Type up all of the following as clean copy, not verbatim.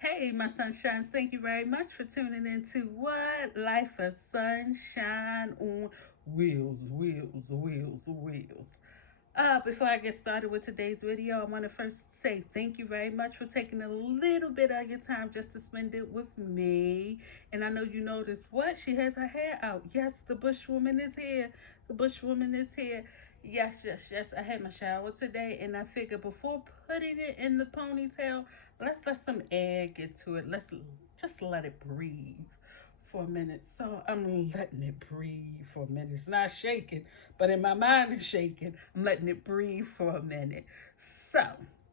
Hey, my sunshines, thank you very much for tuning into What Life of Sunshine on Wheels. Before I get started with today's video, I want to first say thank you very much for taking a little bit of your time just to spend it with me. And I know you noticed what? She has her hair out. Yes, the bushwoman is here. The bushwoman is here. Yes. I had my shower today and I figured before putting it in the ponytail, let's let some air get to it. Let's just let it breathe for a minute. So I'm letting it breathe for a minute. It's not shaking, but in my mind it's shaking. I'm letting it breathe for a minute. So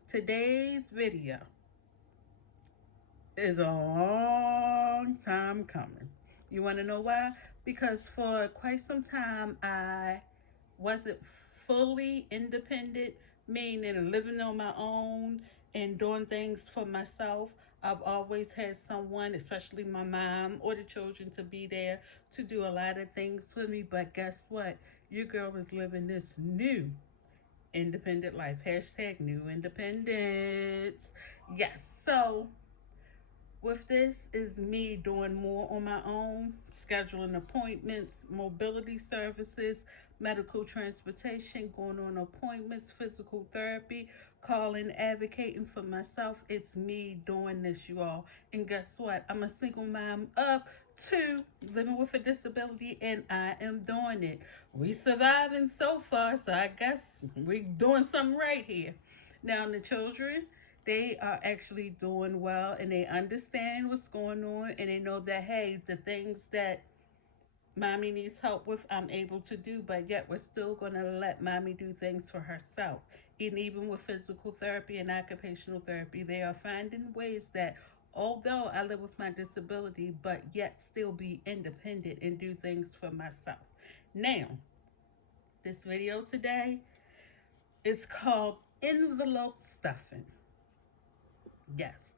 today's video is a long time coming. You want to know why? Because for quite some time I wasn't fully independent, meaning living on my own and doing things for myself. I've always had someone, especially my mom or the children, to be there to do a lot of things for me. But guess what? Your girl is living this new independent life. Hashtag new independence. Yes. So with this is me doing more on my own, scheduling appointments, mobility services, medical transportation, going on appointments, physical therapy, calling, advocating for myself. It's me doing this, you all. And guess what? I'm a single mom of two, living with a disability, and I am doing it. We surviving so far, so I guess we doing something right here. Now the children, they are actually doing well and they understand what's going on and they know that, hey, the things that mommy needs help with, I'm able to do, but yet we're still going to let mommy do things for herself. And even with physical therapy and occupational therapy, they are finding ways that although I live with my disability, but yet still be independent and do things for myself. Now, this video today is called envelope stuffing. Yes.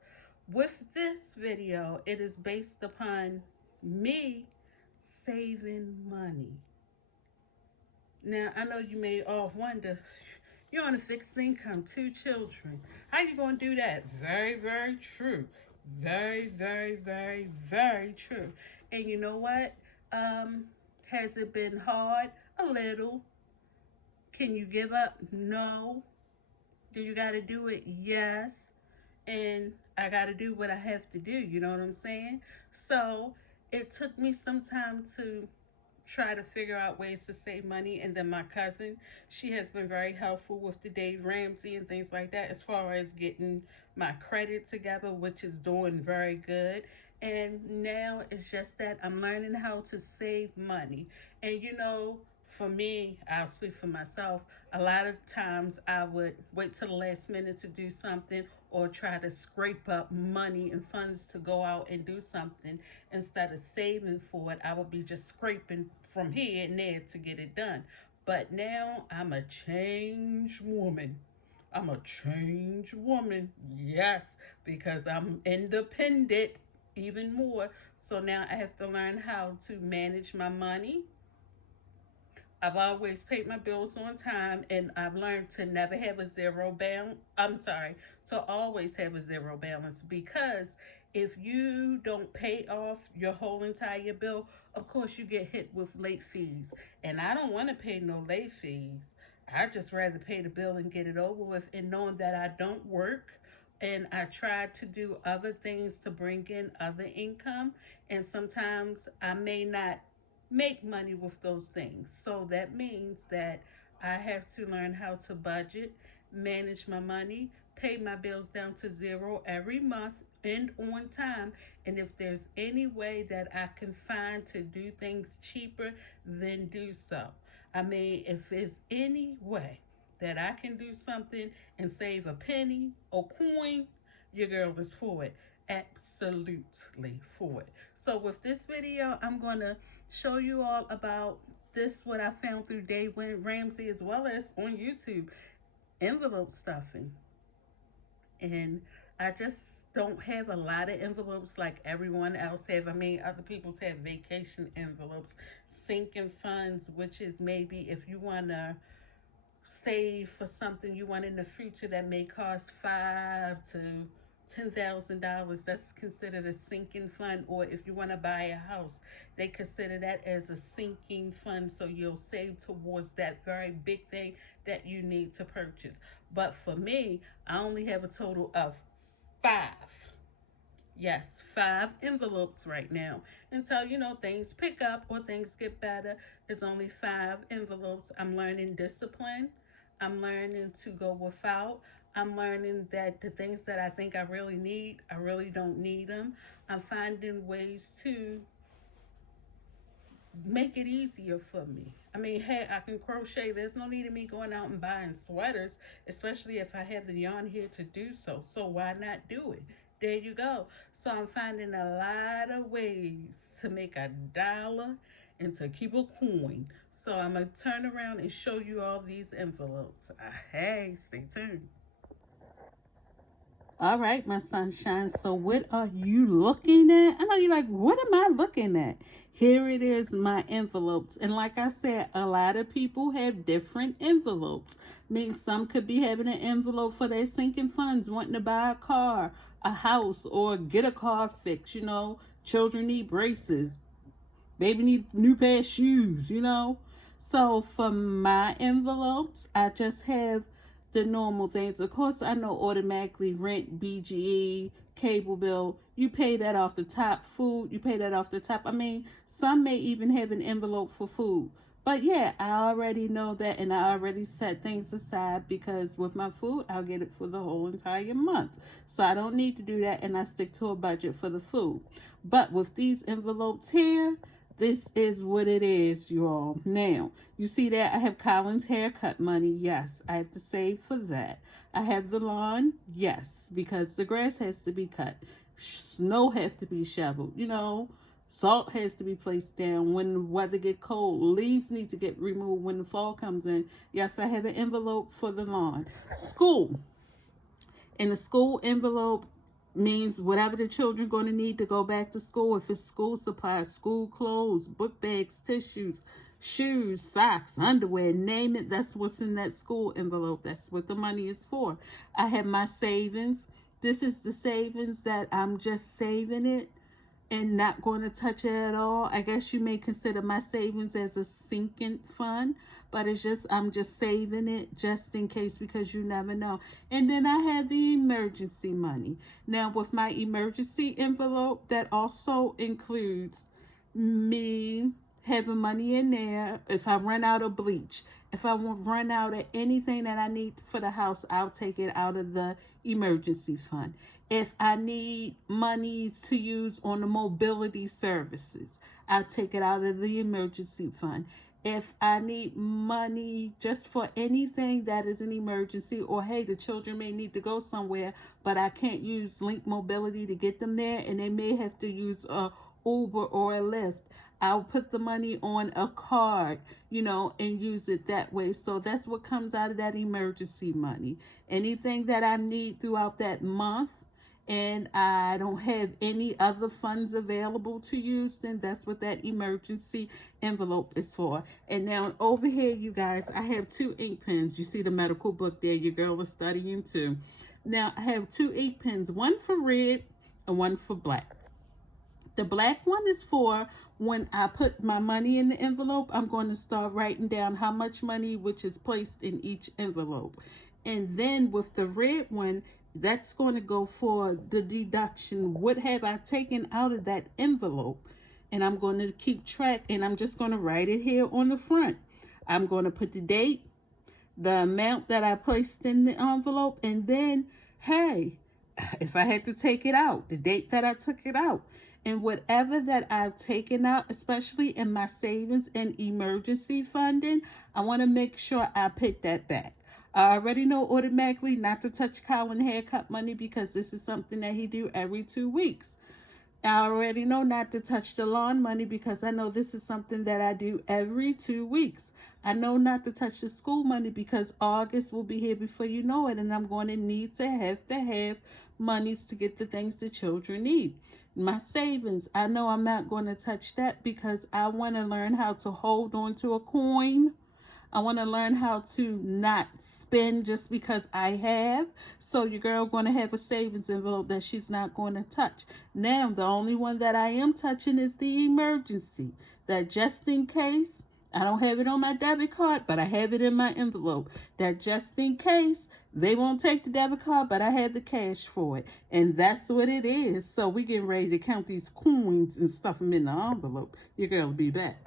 With this video, it is based upon me saving money. Now, I know you may all wonder, you're on a fixed income, two children. How you going to do that? Very true. Very true. And you know what? Has it been hard? A little. Can you give up? No. Do you got to do it? Yes. And I got to do what I have to do. You know what I'm saying? So it took me some time to try to figure out ways to save money. And then my cousin, she has been very helpful with the Dave Ramsey and things like that as far as getting my credit together, which is doing very good. And now it's just that I'm learning how to save money. And you know, for me, I'll speak for myself. A lot of times I would wait till the last minute to do something or try to scrape up money and funds to go out and do something instead of saving for it. I would be just scraping from here and there to get it done. But now I'm a changed woman. I'm a changed woman. Yes, because I'm independent even more. So now I have to learn how to manage my money. I've always paid my bills on time and I've learned to never have a zero balance. To always have a zero balance because if you don't pay off your whole entire bill, of course you get hit with late fees. And I don't want to pay no late fees. I just rather pay the bill and get it over with and knowing that I don't work and I try to do other things to bring in other income. And sometimes I may not make money with those things. So that means that I have to learn how to budget, manage my money, pay my bills down to zero every month and on time. And if there's any way that I can find to do things cheaper, then do so. I mean, if there's any way that I can do something and save a penny or coin, your girl is for it. Absolutely for it. So with this video, I'm going to show you all about this, what I found through Dave Ramsey as well as on YouTube, envelope stuffing. And I just don't have a lot of envelopes like everyone else have. I mean, other people's have vacation envelopes, sinking funds, which is maybe if you want to save for something you want in the future that may cost 5 to $10,000, that's considered a sinking fund. Or if you want to buy a house, they consider that as a sinking fund. So you'll save towards that very big thing that you need to purchase. But for me, I only have a total of five. Yes, five envelopes right now. Until, things pick up or things get better, it's only five envelopes. I'm learning discipline. I'm learning to go without. I'm learning that the things that I think I really need, I really don't need them. I'm finding ways to make it easier for me. I mean, hey, I can crochet. There's no need of me going out and buying sweaters, especially if I have the yarn here to do so. So why not do it? There you go. So I'm finding a lot of ways to make $1 and to keep a coin. So I'm going to turn around and show you all these envelopes. Hey, stay tuned. All right, my sunshine. So what are you looking at? I know you're like, what am I looking at? Here it is, my envelopes. And like I said, a lot of people have different envelopes. I mean, some could be having an envelope for their sinking funds, wanting to buy a car, a house, or get a car fixed. Children need braces. Baby need new pair of shoes. So for my envelopes, I just have the normal things. Of course, I know automatically rent, BGE, cable bill, you pay that off the top. Food, you pay that off the top. I mean, some may even have an envelope for food. But yeah, I already know that, and I already set things aside because with my food, I'll get it for the whole entire month. So I don't need to do that, and I stick to a budget for the food. But with these envelopes here, this is what it is, you all. Now, you see that I have Colin's haircut money. Yes, I have to save for that. I have the lawn. Yes, because the grass has to be cut. Snow has to be shoveled. Salt has to be placed down when the weather get cold. Leaves need to get removed when the fall comes in. Yes, I have an envelope for the lawn. School. In the school envelope, means whatever the children going to need to go back to school. If it's school supplies, school clothes, book bags, tissues, shoes, socks, underwear, name it. That's what's in that school envelope. That's what the money is for. I have my savings. This is the savings that I'm just saving it and not going to touch it at all. I guess you may consider my savings as a sinking fund, but I'm just saving it just in case, because you never know. And then I have the emergency money. Now with my emergency envelope, that also includes me having money in there. If I run out of bleach, if I run out of anything that I need for the house, I'll take it out of the emergency fund. If I need money to use on the mobility services, I'll take it out of the emergency fund. If I need money just for anything that is an emergency, or hey, the children may need to go somewhere, but I can't use Link Mobility to get them there, and they may have to use a Uber or a Lyft, I'll put the money on a card, and use it that way. So that's what comes out of that emergency money. Anything that I need throughout that month, and I don't have any other funds available to use, then that's what that emergency envelope is for. And now over here, you guys, I have 2 ink pens. You see the medical book there, your girl is studying too. Now I have 2 ink pens, one for red and one for black. The black one is for when I put my money in the envelope, I'm going to start writing down how much money which is placed in each envelope. And then with the red one, that's going to go for the deduction. What have I taken out of that envelope? And I'm going to keep track, and I'm just going to write it here on the front. I'm going to put the date, the amount that I placed in the envelope, and then, hey, if I had to take it out, the date that I took it out. And whatever that I've taken out, especially in my savings and emergency funding, I want to make sure I pick that back. I already know automatically not to touch Colin haircut money because this is something that he do every 2 weeks. I already know not to touch the lawn money because I know this is something that I do every 2 weeks. I know not to touch the school money because August will be here before you know it, and I'm going to need to have monies to get the things the children need. My savings, I know I'm not going to touch that because I want to learn how to hold on to a coin. I want to learn how to not spend just because I have. So your girl going to have a savings envelope that she's not going to touch. Now, the only one that I am touching is the emergency. That just in case, I don't have it on my debit card, but I have it in my envelope. That just in case, they won't take the debit card, but I have the cash for it. And that's what it is. So we getting ready to count these coins and stuff them in the envelope. Your girl will be back.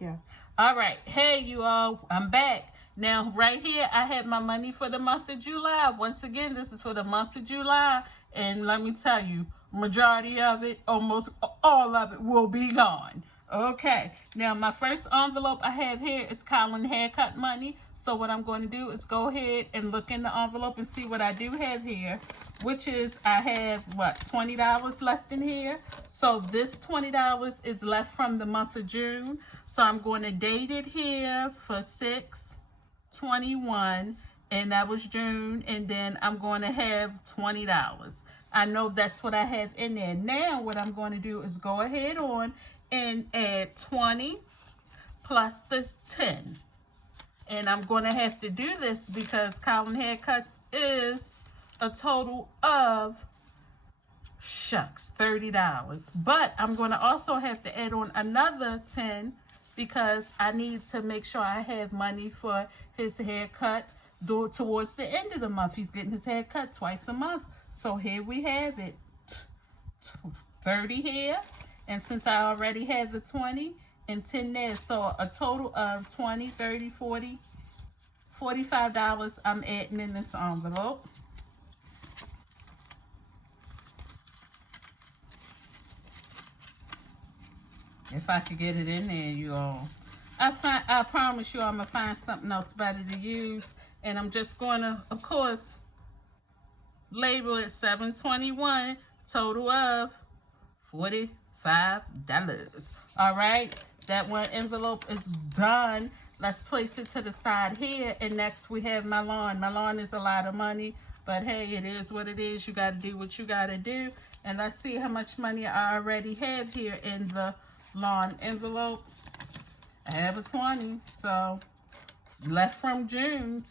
Yeah. All right. Hey, you all. I'm back. Now, right here, I have my money for the month of July. Once again, this is for the month of July. And let me tell you, majority of it, almost all of it will be gone. Okay. Now, my first envelope I have here is Colin haircut money. So what I'm going to do is go ahead and look in the envelope and see what I do have here, which is I have, what, $20 left in here. So this $20 is left from the month of June. So I'm going to date it here for 6/21, and that was June, and then I'm going to have $20. I know that's what I have in there. Now what I'm going to do is go ahead on and add 20 plus the 10. And I'm going to have to do this because Colin Haircuts is a total of, shucks, $30. But I'm going to also have to add on another 10 because I need to make sure I have money for his haircut towards the end of the month. He's getting his hair cut twice a month. So here we have it, 30 here. And since I already have the 20 and 10 there, so a total of 20, 30, 40, $45 I'm adding in this envelope. If I could get it in there, you all. I promise you I'm going to find something else better to use. And I'm just going to, of course, label it 721, total of $45. All right, that one envelope is done. Let's place it to the side here. And next we have my lawn. My lawn is a lot of money, but hey, it is what it is. You got to do what you got to do. And let's see how much money I already have here in the lawn envelope. I have a 20, so left from June.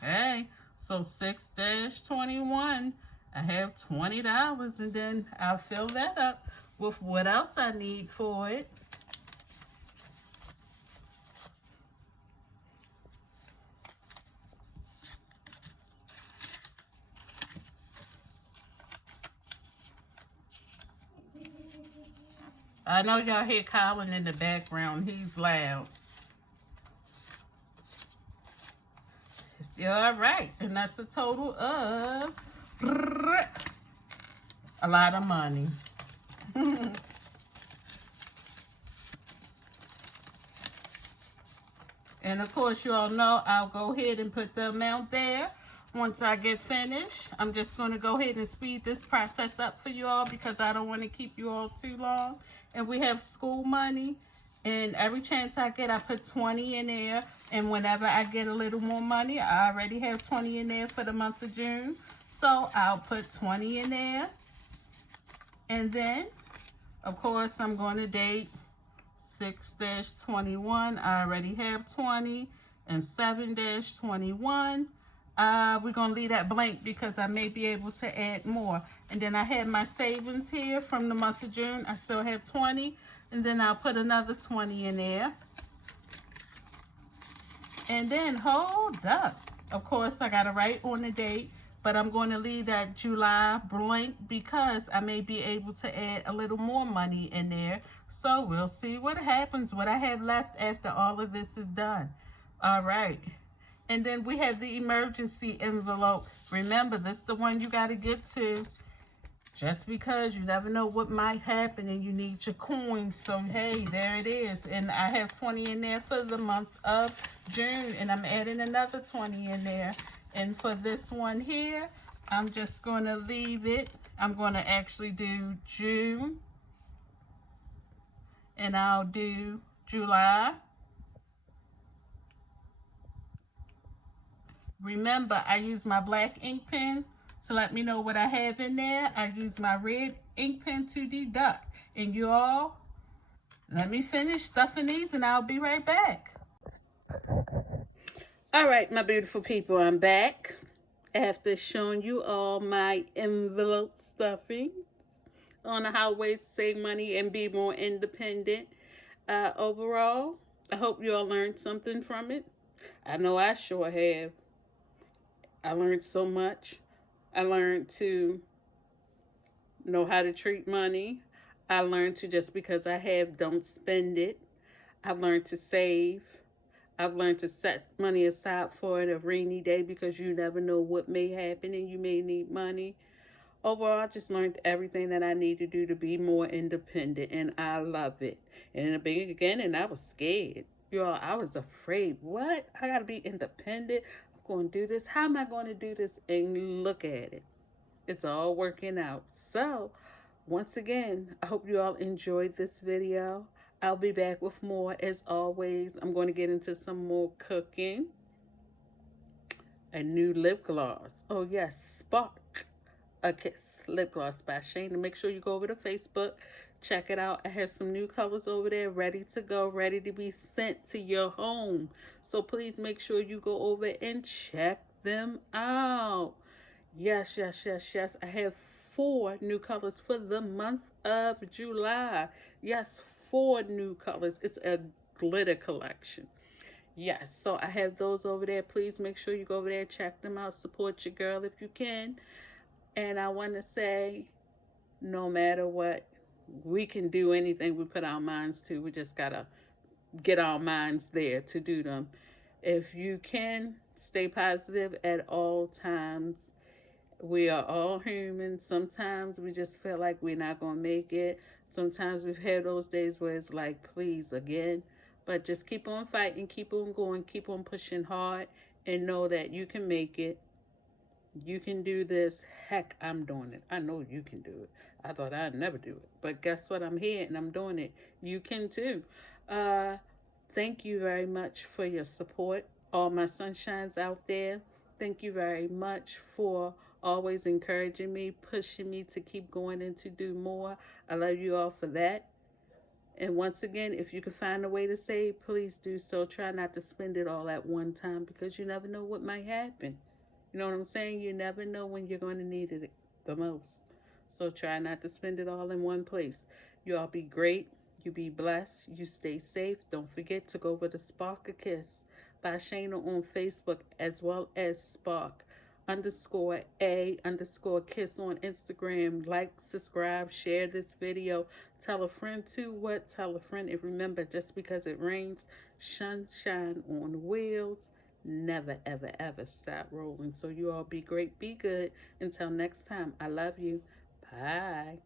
Hey, so 6/21, I have $20, and then I'll fill that up with what else I need for it. I know y'all hear Colin in the background. He's loud. You're all right. And that's a total of a lot of money. And of course, you all know I'll go ahead and put the amount there. Once I get finished, I'm just going to go ahead and speed this process up for you all because I don't want to keep you all too long. And we have school money. And every chance I get, I put 20 in there. And whenever I get a little more money, I already have 20 in there for the month of June. So I'll put 20 in there. And then, of course, I'm going to date 6/21. I already have 20. And 7/21. We're going to leave that blank because I may be able to add more. And then I have my savings here from the month of June. I still have 20. And then I'll put another 20 in there. And then, hold up. Of course, I got to write on the date. But I'm going to leave that July blank because I may be able to add a little more money in there. So we'll see what happens, what I have left after all of this is done. All right. And then we have the emergency envelope. Remember, this is the one you got to get to. Just because you never know what might happen and you need your coins. So, hey, there it is. And I have 20 in there for the month of June. And I'm adding another 20 in there. And for this one here, I'm just going to leave it. I'm going to actually do June. And I'll do July. Remember, I use my black ink pen to let me know what I have in there. I use my red ink pen to deduct. And you all, let me finish stuffing these and I'll be right back. All right, my beautiful people, I'm back after showing you all my envelope stuffing on how ways to save money and be more independent. Overall, I hope you all learned something from it. I know I sure have. I learned so much. I learned to know how to treat money. I learned to just because I have, don't spend it. I've learned to save. I've learned to set money aside for a rainy day because you never know what may happen and you may need money. Overall, I just learned everything that I need to do to be more independent, and I love it. And in the beginning, I was scared. Y'all, I was afraid. What? I gotta be independent. I'm going to do this. How am I going to do this? And look at it. It's all working out. So, once again, I hope you all enjoyed this video. I'll be back with more as always. I'm going to get into some more cooking. A new lip gloss. Oh, yes, Spark a Kiss lip gloss by Shane. And make sure you go over to Facebook, check it out. I have some new colors over there ready to go, ready to be sent to your home. So please make sure you go over and check them out. Yes, yes, yes, yes. I have 4 new colors for the month of July. Yes, 4 new colors. It's a glitter collection. Yes, so I have those over there. Please make sure you go over there, check them out, support your girl if you can. And I want to say, no matter what, we can do anything we put our minds to. We just got to get our minds there to do them. If you can, stay positive at all times. We are all human. Sometimes we just feel like we're not going to make it. Sometimes we've had those days where it's like, please, again. But just keep on fighting, keep on going, keep on pushing hard, and know that you can make it. You can do this. Heck, I'm doing it. I know you can do it. I thought I'd never do it. But guess what? I'm here and I'm doing it. You can too. Uh, Thank you very much for your support. All my sunshines out there. Thank you very much for always encouraging me, pushing me to keep going and to do more. I love you all for that. And once again, if you can find a way to save, please do so. Try not to spend it all at one time because you never know what might happen. You know what I'm saying? You never know when you're going to need it the most. So try not to spend it all in one place. You all be great. You be blessed. You stay safe. Don't forget to go over to Spark a Kiss by Shayna on Facebook as well as Spark _a_ kiss on Instagram. Like, subscribe, share this video. Tell a friend to what? Tell a friend. And remember, just because it rains, sunshine on wheels never, ever, ever stop rolling. So you all be great, be good. Until next time, I love you. Bye.